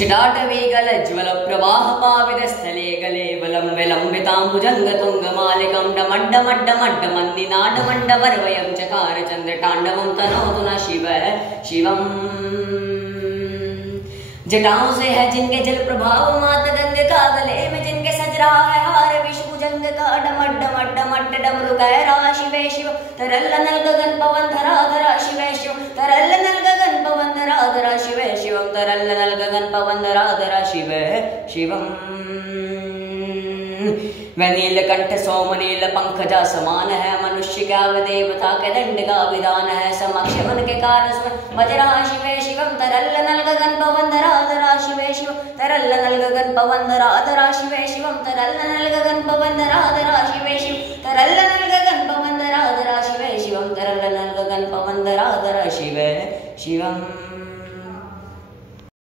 जटाटवीगलज्वल प्रवाहपावितस्थले गले विलम्बिताम्बुजङ्गतुङ्गमालिकं डमड्डमड्डमड्डमन्निनाडमण्डवर्वयं चकार चन्द्रताण्डवं तनोतु न शिवम्। जटाओं से है जिनके जल प्रभाव मात गंगे का, गले में जिनके सज रहा है हार विष्णुजंग का। डमड्डमड्डमड्ड डमरू कह रहा शिवे शिव, तरल नल गगन पवन धरा धरा शिवे शिव, तरल नल गगन पवन धरा धरा शिवे शिवम, तरल नल गगन पवन धरा धरा शिवे शिवम। वह नीलकंठ सोमनील पंखजा समान है, मनुष्य का व देवता के दंड का विधान है। समक्ष उनके कारस में बज रहा शिवे शिवम, तरल नल गगन पवन धरा धरा शिवे शिव, तरल नल गगन पवन धरा धरा शिवे शिवम, तरल नल गगन पवन धरा धरा शिवे शिव, तरल नल गगन पवन धरा धरा शिवे शिवम, तरल नल गगन पवन धरा धरा शिवे शिवम।